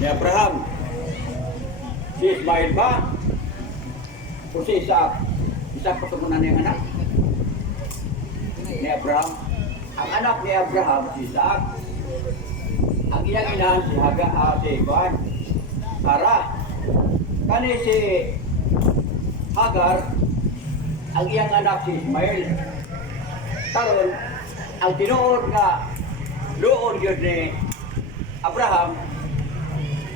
ni Abraham. Si Ismail ba? O si Isaac? Isaac pa tumunan niyang anak. Ni Abraham. Ang anak ni Abraham, si Isaac. Ang iyang inahan si Haga, ah, si Juan. Sarah. Kani si Hagar, ang iyang anak si Ismail. Karon, ang tinuod nga doon yun ni Abraham,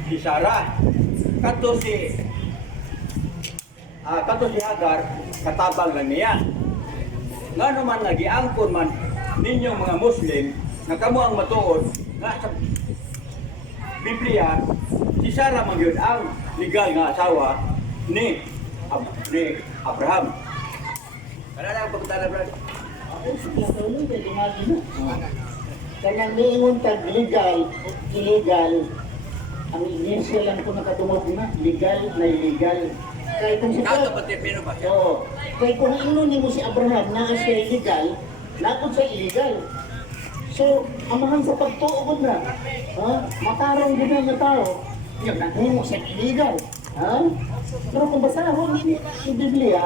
si Sarah. Kato si ah kato si Hagar, katabang lang niya. Nga naman nagiangkon man ninyong mga Muslim na kamo ang matuod nga sa Biblia, si Sarah man yun ang legal nga asawa ni Ab- ni Abraham. Kana lang pagkatala brad. Kanyang niingon tag legal illegal. Ang iglesia lang ko nakatungod na, legal na illegal. Kaya kung si Kato ba pero ba? Oo. Kaya kung inon ni mo si Abraham na siya illegal, nakon siya illegal. So, amahan sa pagtuod na. Ha? Matarong din na tao. Yung naghimo siya illegal. Ha? Pero kung basahon ni ang Biblia,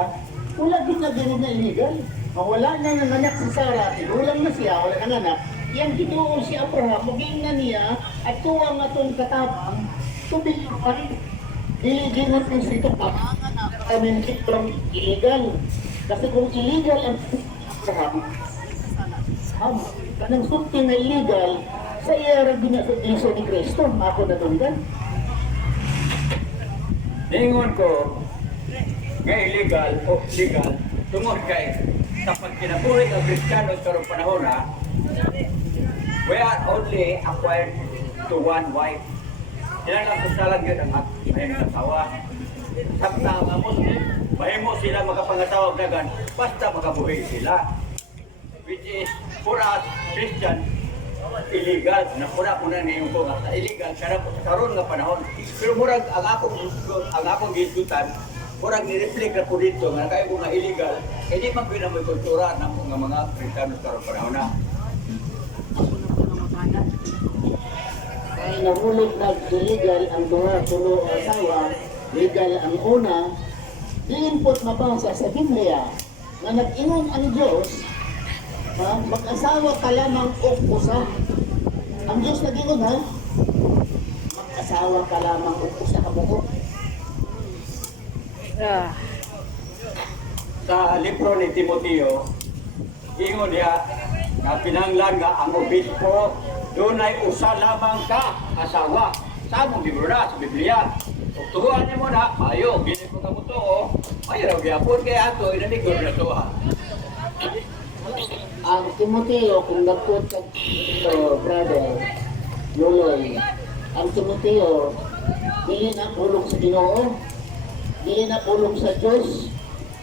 wala din na din na illegal. Wala na nanganak si Sarah, tigulang na siya, wala nanganak, yan gituon si Abraham, maging na niya, at tuwa nga itong katabang, tubig pa rin. Diligin na kung sito pa, kami from illegal. Kasi kung illegal ang Abraham, Am, kanang sulti na illegal, sa iya ra ginasudliso ni Kristo, ako na tunggan. Ningon ko, nga illegal o legal, tungod kay sa pagkinabuhi ng Kristiyano sa panahon na, we are only acquired to one wife. Kailangan ko salag yun ang mahimong asawa. Ang mga Muslim, mahimo sila makapangasawa dagan, basta makabuhi sila. Which is, for us, Christian, illegal na pura puna na yung ko nga sa illegal karang sa karon nga panahon pero murag ang akong ang akong gisutan murag ni-reflect na po dito nga kay nga illegal eh di man pina mo kultura ng mga mga Kristiyano karon panahon na Kaya nahulog na illegal ang duha tulo asawa, legal ang una, diinput mabasa sa Biblia na nag-inom ang Diyos, ha, mag-asawa ka lamang o usa. Ang Diyos nag-inom ha, mag-asawa ka lamang o usa ka buko. Ah. sa libro ni Timoteo ingon niya nga pinanglan nga ang obispo dunay usa lamang ka asawa. Sa among na sa Biblia. Ug tuhuan nimo na ayo gini ko kamo to ayo ra gyapon kay ato inaligod na to ha. Ang Timoteo, kung nagput ka dito, brother, Yuloy, ang Timoteo, dili na pulong sa Ginoo, dili na pulong sa Diyos,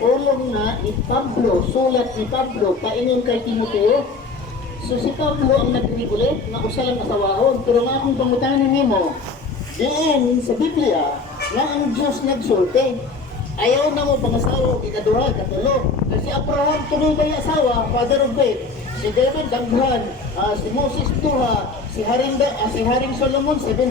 pulong na ni Pablo, sulat ni Pablo, paingon kay Timoteo. So si Pablo ang nag-regulate na usa lang asawahon, pero nga akong pangutanan nimo, diin sa Biblia, na ang Diyos nagsulti. Ayaw na mo pangasawa, ikaduha, katulo. Kasi Abraham tuloy kay asawa, father of faith. Si David daghan, ah, si Moses duha, si Haring ah, si Haring Solomon 700.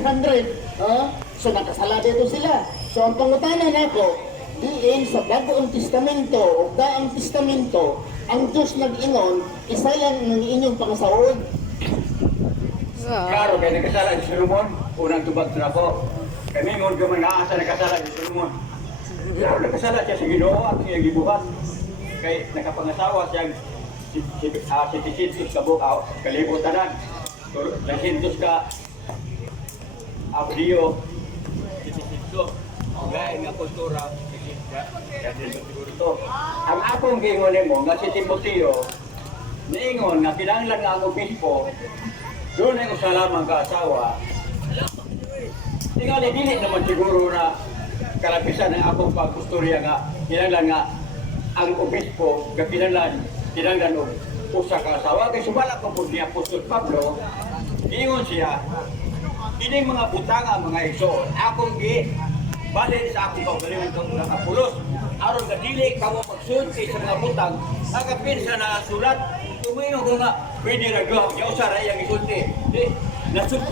ah. so nakasala dito sila. So ang pangutanan nako, diin sa Bagong Testamento o Daang Testamento, ang Diyos nag-ingon, isa lang ng inyong pangasawon. Ah. Klaro kay nagkasala si Solomon, unang tubag sa ako. Kami mo ka man naasa nagkasala si Solomon. Klaro nagkasala siya sa Ginoo at siya gibuhat. Kay nakapangasawa siya si si ah, si Ticintus ka bukaw, kalibutan So, Ticintus ka Abdio, si Ticintus. Gaya nga kultura, to. Ang akong gingon mo nga si Timoteo, niingon nga kinahanglan nga ang obispo doon ay usa lamang ka asawa. Tingali dili naman siguro na kalapisan ng akong pagkustorya nga kinahanglan nga ang obispo nga kinahanglan kinahanglan og usa ka asawa kay sumala pa pud ni Apostol Pablo ingon siya ini mga butanga mga igsoon akong gi bali sa akong kaugalingon kang mga kapulos aron nga dili kamo magsulti sa mga butang agapin sa nasulat Tumayo ko nga, pwede na go. Yung sa raya gisulti. Di, nasub